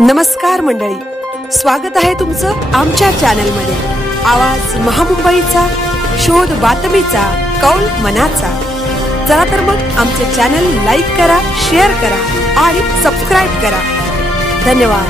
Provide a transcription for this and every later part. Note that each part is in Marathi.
नमस्कार मंडळी, स्वागत आहे तुमचं आमच्या चॅनलमध्ये। आवाज महामुंबईचा, शोध बातमीचा, कौल मनाचा। चला तर मग आमचे चॅनल लाईक करा, शेअर करा आणि सबस्क्राइब करा। धन्यवाद।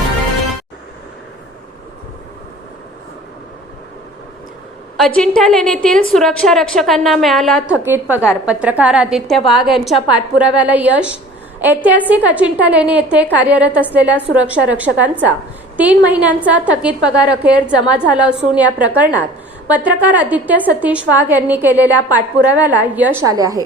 अजिंठा लेणीतील सुरक्षा रक्षकांना मिळाला थकीत पगार। पत्रकार आदित्य वाघ यांच्या पाठपुराव्याला यश। ऐतिहासिक अजिंठा लेणी येथे कार्यरत असलेल्या सुरक्षा रक्षकांचा 3 महिन्यांचा थकीत पगार अखेर जमा झाला असून या प्रकरणात पत्रकार आदित्य सतीश वाघ यांनी केलेल्या पाठपुराव्याला यश आले आहे।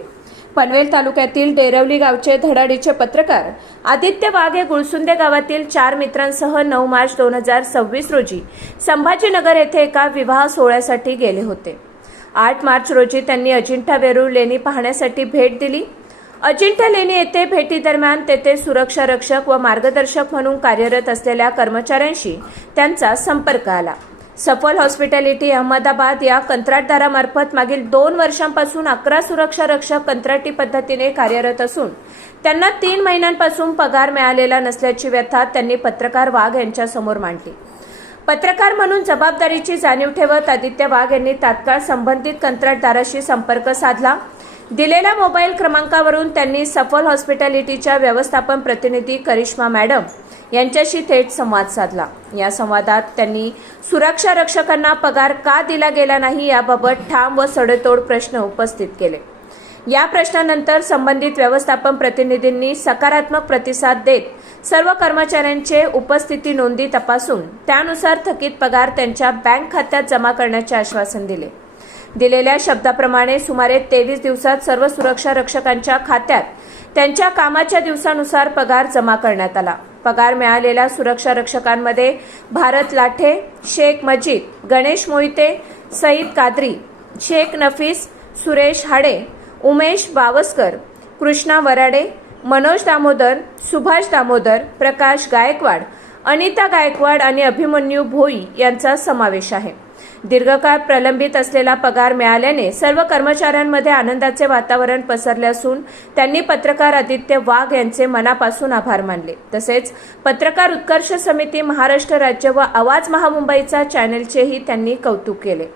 पनवेल तालुक्यातील डेरवली गावचे धडाडीचे पत्रकार आदित्य वाघ हे गुळसुंदे गावातील 4 मित्रांसह 9 मार्च 2026 रोजी संभाजीनगर येथे एका विवाह सोहळ्यासाठी गेले होते। 8 मार्च रोजी त्यांनी अजिंठा वेरूळ लेणी पाहण्यासाठी भेट दिली। अजिंठा लेणी येथे भेटीदरम्यान तेथे सुरक्षा रक्षक व मार्गदर्शक म्हणून कार्यरत असलेल्या कर्मचाऱ्यांशी त्यांचा संपर्क आला। सफल हॉस्पिटॅलिटी अहमदाबाद या कंत्राटदारामार्फत मागील 2 वर्षांपासून 11 सुरक्षा रक्षक कंत्राटी पद्धतीने कार्यरत असून त्यांना 3 महिन्यांपासून पगार मिळालेला नसल्याची व्यथा त्यांनी पत्रकार वाघ यांच्या समोर मांडली। पत्रकार म्हणून जबाबदारीची जाणीव ठेवत आदित्य वाघ यांनी तात्काळ संबंधित कंत्राटदाराशी संपर्क साधला। दिलेल्या मोबाईल क्रमांकावरून त्यांनी सफल हॉस्पिटॅलिटीच्या व्यवस्थापन प्रतिनिधी करिश्मा मॅडम यांच्याशी थेट संवाद साधला। या संवादात त्यांनी सुरक्षा रक्षकांना पगार का दिला गेला नाही याबाबत ठाम व सडेतोड प्रश्न उपस्थित केले। या प्रश्नानंतर संबंधित व्यवस्थापन प्रतिनिधींनी सकारात्मक प्रतिसाद देत सर्व कर्मचाऱ्यांचे उपस्थिती नोंदी तपासून त्यानुसार थकीत पगार त्यांच्या बँक खात्यात जमा करण्याचे आश्वासन दिले। दिलेल्या शब्दाप्रमाणे सुमारे 23 दिवसात सर्व सुरक्षा रक्षकांच्या खात्यात त्यांच्या कामाच्या दिवसानुसार पगार जमा करण्यात आला। पगार मिळालेल्या सुरक्षा रक्षकांमध्ये भारत लाठे, शेख मजीद, गणेश मोहिते, सईद कादरी, शेख नफीस, सुरेश हाडे, उमेश बावस्कर, कृष्णा वराडे, मनोज दामोदर, सुभाष दामोदर, प्रकाश गायकवाड, अनिता गायकवाड आणि अभिमन्यू भोई यांचा समावेश आहे। दीर्घकाळ प्रलंबित असलेला पगार मिळाल्याने सर्व कर्मचाऱ्यांमध्ये आनंदाचे वातावरण पसरले असून त्यांनी पत्रकार आदित्य वाघ यांचे मनापासून आभार मानले। तसेच पत्रकार उत्कर्ष समिती महाराष्ट्र राज्य व आवाज महामुंबईचा चॅनलचेही त्यांनी कौतुक केले।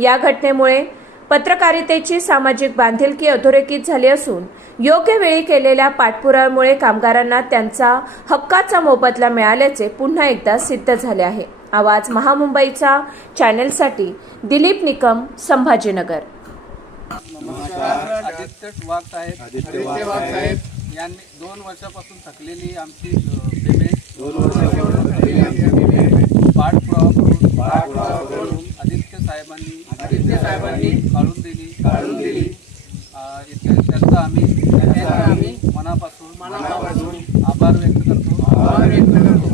या घटनेमुळे पत्रकारितेची सामाजिक बांधिलकी अधोरेखित झाली असून योग्य वेळी केलेल्या पाठपुराव्यामुळे कामगारांना त्यांचा हक्काचा मोबदला मिळाल्याचे पुन्हा एकदा सिद्ध झाले आहे। आवाज महामुंबईचा चॅनलसाठी दिलीप निकम, संभाजीनगर। नमस्कार, आदित्य वाघ साहेब यांनी 2 वर्षापासून थकलेली आमची पेमेंट पाठपुरावा करून आदित्य साहेबांनी काढून दिली। त्यांचा आम्ही मनापासून आभार व्यक्त करतो।